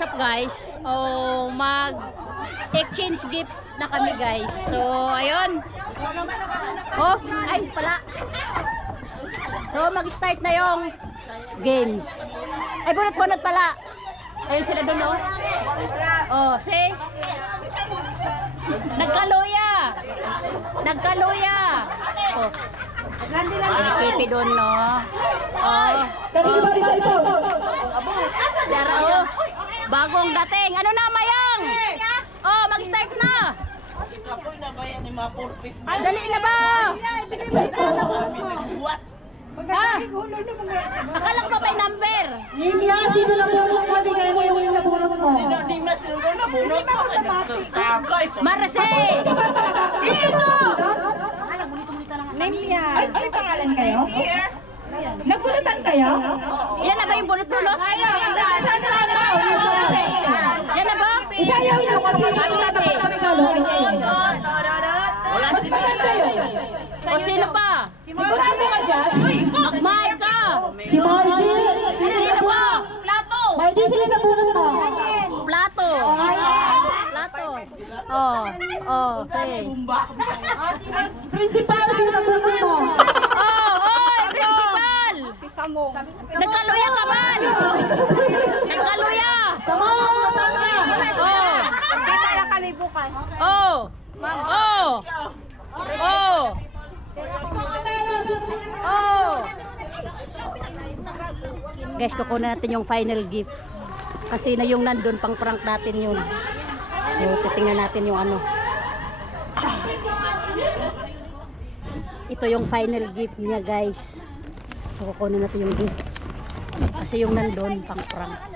what's up guys? Oh, mag-exchange gift na kami guys. So, ayun. Oh, ay pala. So, mag-start na yung games. Ay, bunot-bunot pala. Ayun sila doon, oh. Oh, see? Nagkaluya. Nagkaluya. Oh. Pipi doon, no? Oh. Yara, oh. Bagong dating. Ano na, Mayang? Oh, mag-start na. Dali na ba? Ha? Akala ko pa may number. Ninya, sino na bunot mo? Bigay mo yung nabunot mo. Sino di mas sino na bunot mo? Marase! Ninya. Ay, pangalan kayo? Nagulutan kayo? Yan na ba yung bunot-bunot? Saan na kayo? Yan na ba? Isayaw niyo kasi. Wala sino. O sino pa? Sigurado ka dyan? Magmahal ka! Si Margie. Sino pa? Margie, sino na bunot mo? Plato! Plato! Oh, oh, okay. Principal, sino na bunot mo? Oh, oy, principal! Nagkaluya ka man! Nagkaluya! Tama, saan ka? Oh! Kita na kami bukas. Oh! Oh! Oh! Oh! Guys, kukunin natin yung final gift. Kasi na yung nandun, pang prank natin yun. So, titingnan natin yung ano. Ito yung final gift niya, guys. So, kukunin natin yung gift. Kasi yung nandun, pang prank.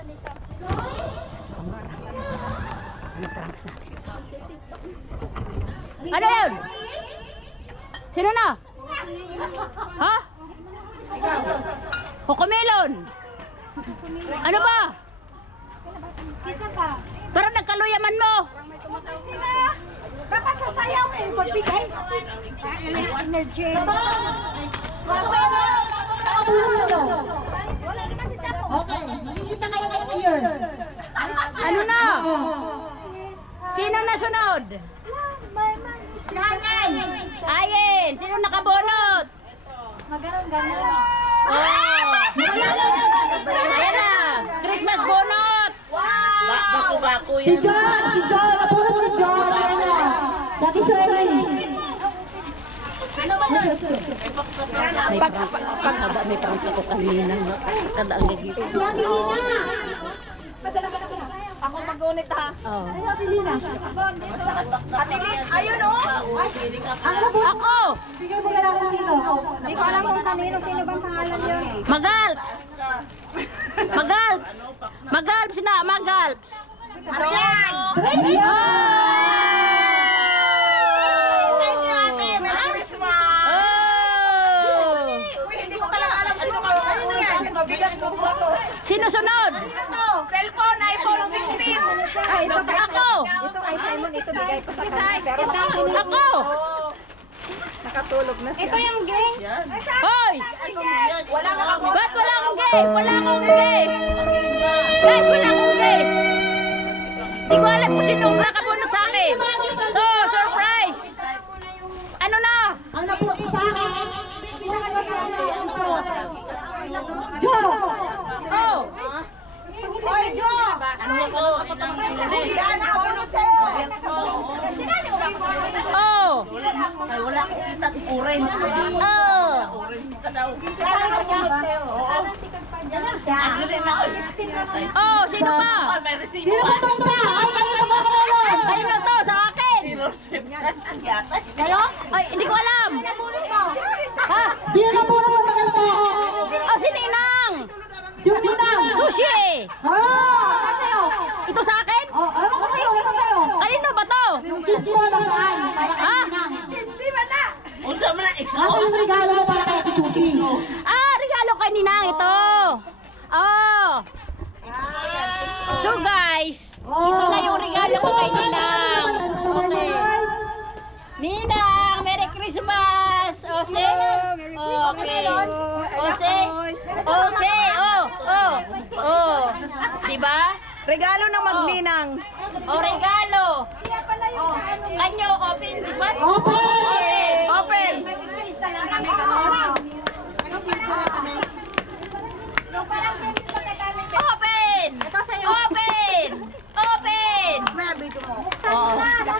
Pang prank. Ano pranks natin? Ano yun? Sino na? Ha? Kokomelon. Ano ba? Isa pa. Parang nagkaluyaman mo. Sina? Dapat sasayaw eh. Pagbigay. Energy. Wala naman si Sapo. Okay, magkikita kayo next year. Ano na? Sino nasunod? Ayen. Sino nakabonot? Maganon-ganon. Oh. Ayan na. Christmas bonot. Bako-bako Si yan. John, nabunot ni John. Ayan na. Dati Shirley. Pagkaba may prank ako kanina. Kada ang gagito. Yan, Lina. Ako mag-unit ha. Oh. Si Lina. Ate Liz, ayun o. Ang nabunot. Ako. Bigyan mo na lang kung sino. Hindi ko alam kung kanino. Sino bang pangalan yun? Magalps. Magalps. Magalps na. Magalps. Ano yan? Ayan. Thank you ate. Merry Christmas. Oh. Uy, hindi ko talaga alam sino kanino yan. Mabigat po ba to? Sino sunod? Ano to? Cellphone, iPhone 16. Ay, ito Ako. Ito kay Simon, ito bigay ko sa kanya. Pero Ako. nakatulog na siya. Ito yung gang. Hoy. Wala na ako. Ba't wala akong game? Wala akong game. Guys, wala akong game. Di ko alam kung sinong nakabunot sa akin. So, surprise. Ano na? Ang nabunot mo sa akin. Joe. Oh. Hoy, Jo! Yan, nakabunot sa'yo. Oh. Ay, wala ko kita orange. Oh. Orange ka daw. Yan, nakabunot sa'yo. Agri na. Oh, sino pa? Oh, may resibo. Sino ba itong isa? Ay, kanina ba ako? Kanino to? Sa akin. Ang yata. Kayo? Ay, hindi ko alam. Ha? Sino na bunot mo sa mo? Oh, si Ninang. Yung Ninang. Sushi. Ah, saan sa'yo? Ito sa akin? Oh, ano ko sa'yo? Ano sa'yo? Kanino ba to? Yung gift mo na saan? Para kay Ha? Ninang. Hindi ba na? Unsa man ang Ano yung regalo mo para kay Ate Susie? Ah, regalo kay Ninang ito. Oh. So guys, ito na yung regalo ko kay Ninang. Okay. Ninang, Merry Christmas. Ose. Okay. Ose. Okay. Oh, oh. Oh. Diba? Regalo ng magninang. O regalo. Kanyo, open this one? Open! Open. Open! Open! Open!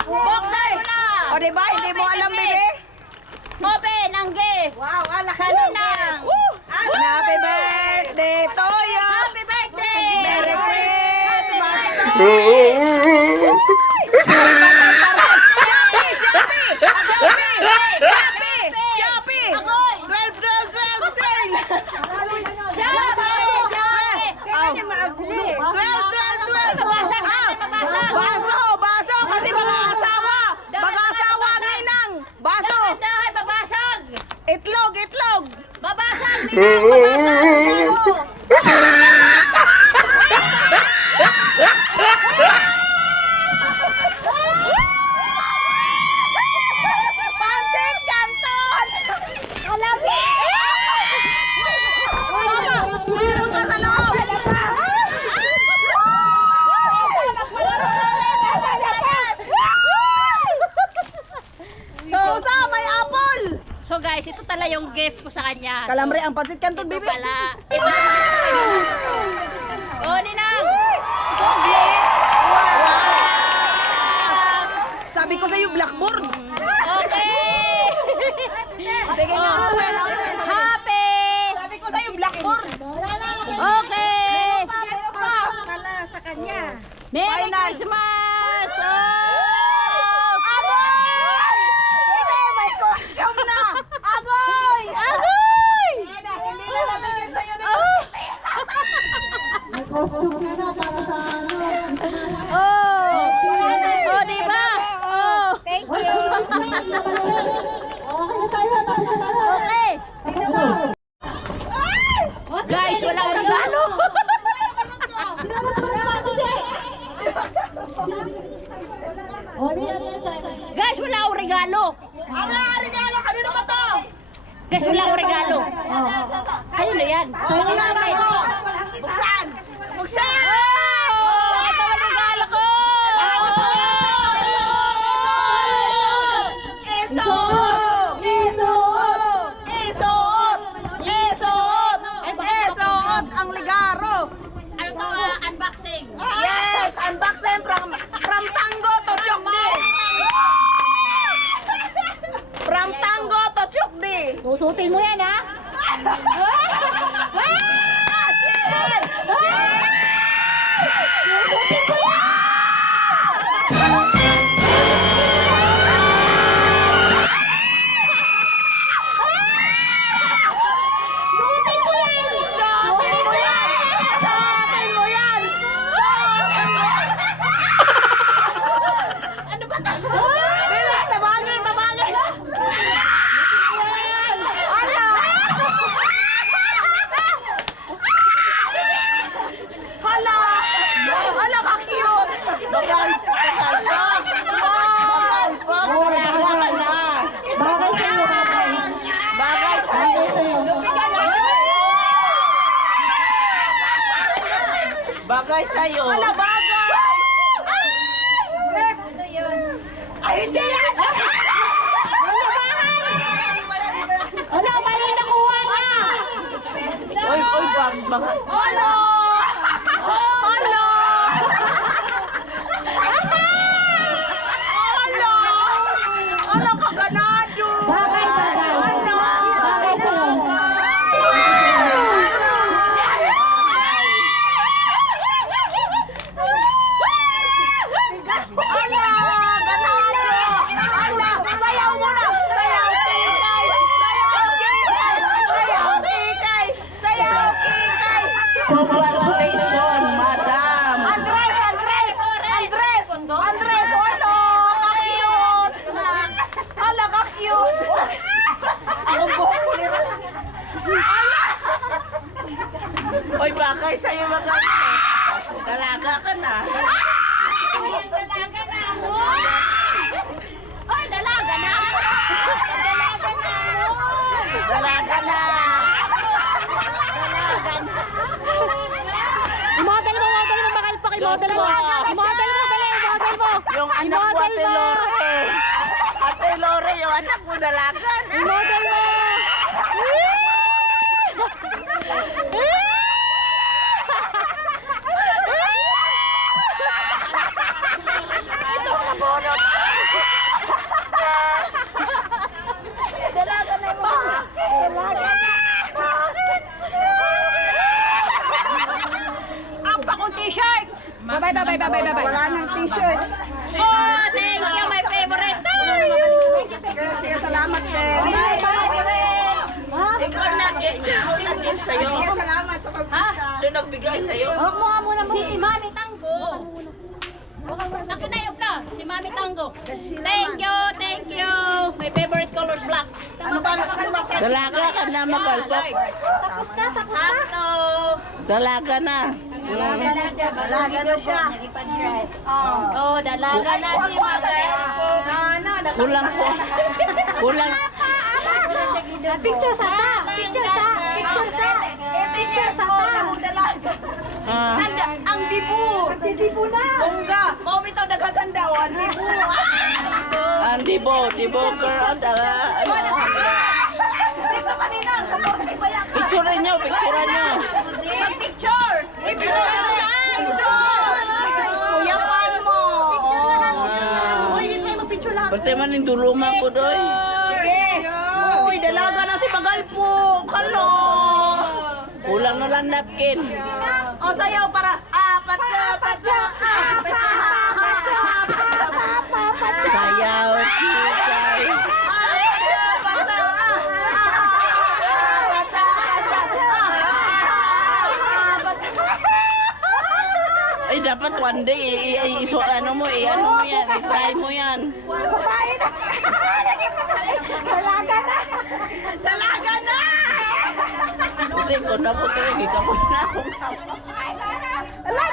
Buksan mo na! O diba, hindi mo alam, Open, bebe? Open ang gift! Wow, alak. Sa ninang! Happy birthday to you. Happy birthday! Merry Christmas. Shopee! Agoy! 12 sale! Shopee! Shopee! 12! Nabasag! Nabasag! Baso! Kasi mga asawa! Mga asawa ang ninang! Baso! Dahan, babasag! Itlog! Babasag! Ninang! Babasag! Pansit Canton! Alam mo! Mama! Meron ka sa loob! Pusa! May apple! So guys, ito tala yung gift ko sa kanya. Kalambre ang pansit Canton, Ito baby! pala. Ito. Oh, Ninang! Sabi ko sa'yo, blackboard! Okay! Sige nga, open! Happy! Sabi ko sa'yo, blackboard! Okay! Meron pa! Merry Final. Christmas! Oh! Agoy! Baby, may costume na! Agoy! Agoy! Hindi na nabigyan sa'yo ng May costume ka na para sa ano. Oh! Oh, diba? Oh! Thank you! Okay na tayo, tapos na tayo. Okay! Tapos na. Guys, walang regalo! O, di yan yan sa'yo. Guys, wala akong regalo! Ara, regalo! Kanino ba to? Guys, wala akong regalo! Kanino yan? Sa'yo na tayo! Buksan! Buksan! Oh! Ito ang regalo ko! Isuot ang ligaro. Ano to? Unboxing! Yes, unboxing from Tango to Chokdi. From Tango to Chokdi. Susutin mo yan, ha? Ano ba ito? Tabangin! Hala, ka-cute! Bakal po. Bagay sa'yo, bagay. Bagay Bagay sa'yo. Bagay sa'yo. Hala, bagay! Ay, hindi yan! Wala, mali nakuha niya! Oy, bang. Olo! Hala! Hala, kaganado! Bagay, bagay. Bagay sa'yo. Hala! Ganado! Hala! Sayaw mo na! Sayaw, kikay! Sayaw, kikay! Sayaw, kikay! Sayaw, kikay! Congratulations, madam. Andres! Olo! Ka-cute! Hala, ka-cute! Ang buhok ko nila. Oy, bagay sa'yo, bagay. Dalaga ka na. Ay, dalaga na! Dalaga na. Dalaga na! Model mo, bakal pa kay boss mo. I-model mo, dali, i-model mo. Yung anak mo, I-model Ate mo. Lore. Ate Lore, yung anak mo dalaga. I-model mo. Ito ang nabunot. Dalaga na mo. Ang pakong t-shirt. Bye-bye. Wala nang t-shirt. Oh, thank you, my favorite. Sige, salamat din. My favorite. Ikaw nag-give sa'yo. Sige, salamat sa Ha? pagpunta. Siya nagbigay sa'yo. Huwag mo nga muna mo. Si Mami Tango. Nakinayog na, si Mami Tango. Thank you. My favorite colors black. Ano ba nakakamasahe? Dalaga ka na magalpok. Tapos na. Sakto. Dalaga na. Dalaga na siya. Oh, dalaga na si Magay. Kulang ko. Kulang. Picture sa Picture sa dalaga. Ah. Ang dibu. Dibu na. Bongga. Mao bitaw daghaganda o ang dibu. Ang dibo girl. Dito kanina sa korte baya ka. Picturean nyo. Mag-picture. Picture na Kuya pan mo. Uy, dito kayo mag-picture lahat. Berte man yung duluman ko doy. Sige. Uy, dalaga na si Magalpo. Kalo. Kulang na lang napkin. O, sayaw para apat sa patsa. Sayaw. Kisay. Ay, dapat one day, ano mo yan, spray mo yan. Dalaga na! Puti ko na, ikaw na ako. Ala,